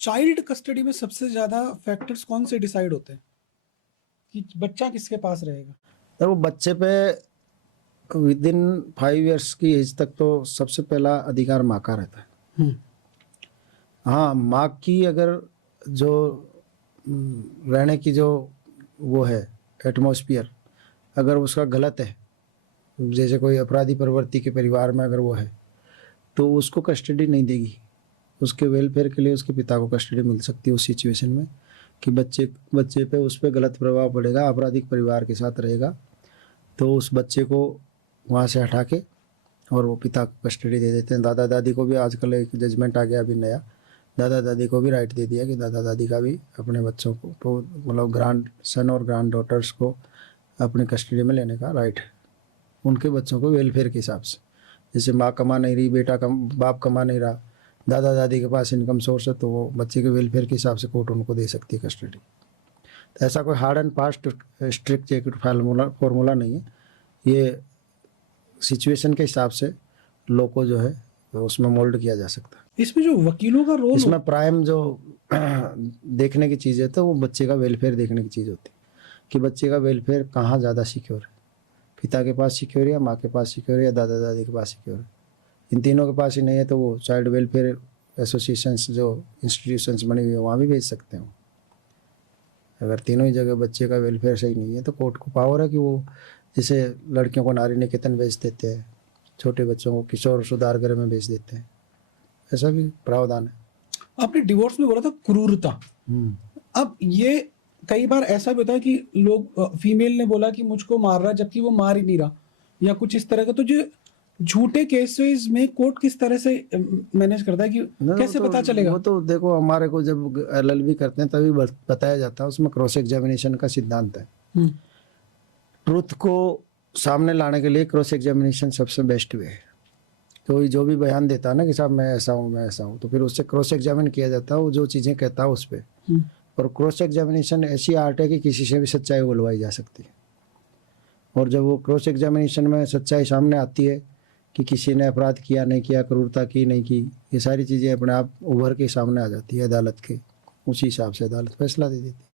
Child custody में सबसे ज़्यादा फैक्टर्स कौन से डिसाइड होते हैं कि बच्चा किसके पास रहेगा? तो वो बच्चे पे विद इन 5 इयर्स की एज तक तो सबसे पहला अधिकार माँ का रहता है। हाँ, माँ की अगर जो रहने की जो वो है एटमॉस्फेयर, अगर उसका गलत है, जैसे कोई अपराधी प्रवृत्ति के परिवार में अगर वो है, तो उसको कस्टडी नहीं देगी। उसके वेलफेयर के लिए उसके पिता को कस्टडी मिल सकती है उस सिचुएशन में कि बच्चे पे उस पर गलत प्रभाव पड़ेगा, आपराधिक परिवार के साथ रहेगा, तो उस बच्चे को वहाँ से हटा के और वो पिता को कस्टडी दे देते हैं। दादा दादी को भी आजकल एक जजमेंट आ गया अभी नया, दादा दादी को भी राइट दे दिया कि दादा दादी का भी अपने बच्चों को तो मतलब ग्रैंड सन और ग्रैंड डॉटर्स को अपनी कस्टडी में लेने का राइट है उनके बच्चों को वेलफेयर के हिसाब से। जैसे माँ कमा नहीं रही, बाप कमा नहीं रहा, दादा दादी के पास इनकम सोर्स है, तो वो बच्चे के वेलफेयर के हिसाब से कोर्ट उनको दे सकती है कस्टडी। तो ऐसा कोई हार्ड एंड फास्ट स्ट्रिक्ट एक फॉर्मूला नहीं है, ये सिचुएशन के हिसाब से लोग को जो है तो उसमें मोल्ड किया जा सकता है। इसमें जो वकीलों का रोल इसमें प्राइम जो देखने की चीज़ है तो वो बच्चे का वेलफेयर देखने की चीज़ होती है कि बच्चे का वेलफेयर कहाँ ज़्यादा सिक्योर है, पिता के पास सिक्योर है या माँ के पास सिक्योर है या दादा दादी के पास सिक्योर है। इन तीनों के पास ही नहीं है तो वो चाइल्ड वेलफेयर एसोसिएशंस जो इंस्टीट्यूशंस बनी हुई है वहाँ भी भेज सकते हैं। अगर तीनों ही जगह बच्चे का वेलफेयर सही नहीं है तो कोर्ट को पावर है कि वो जैसे लड़कियों को नारी निकेतन भेज देते हैं, छोटे बच्चों को किशोर सुधार गृह में भेज देते हैं, ऐसा भी प्रावधान है। आपने डिवोर्स में बोला था क्रूरता। अब ये कई बार ऐसा भी होता है कि लोग फीमेल ने बोला कि मुझको मार रहा जबकि वो मार ही नहीं रहा या कुछ इस तरह का, तो जो झूठे केसेस में कोर्ट किस तरह से मैनेज करता है कि कैसे तो पता चलेगा? वो तो देखो हमारे को जब LLB करते हैं तभी बताया जाता है, उसमें क्रॉस एग्जामिनेशन का सिद्धांत है। ट्रुथ को सामने लाने के लिए क्रॉस एग्जामिनेशन सबसे बेस्ट वे है। तो जो भी बयान देता है ना कि साहब मैं ऐसा हूँ, तो फिर उससे क्रॉस एग्जामिन किया जाता है वो जो चीज़ें कहता है उस पर। और क्रॉस एग्जामिनेशन ऐसी आर्ट है कि किसी से भी सच्चाई बुलवाई जा सकती है, और जब वो क्रॉस एग्जामिनेशन में सच्चाई सामने आती है कि किसी ने अपराध किया नहीं किया, क्रूरता की नहीं की, ये सारी चीज़ें अपने आप उभर के सामने आ जाती है अदालत के, उसी हिसाब से अदालत फैसला दे देती है।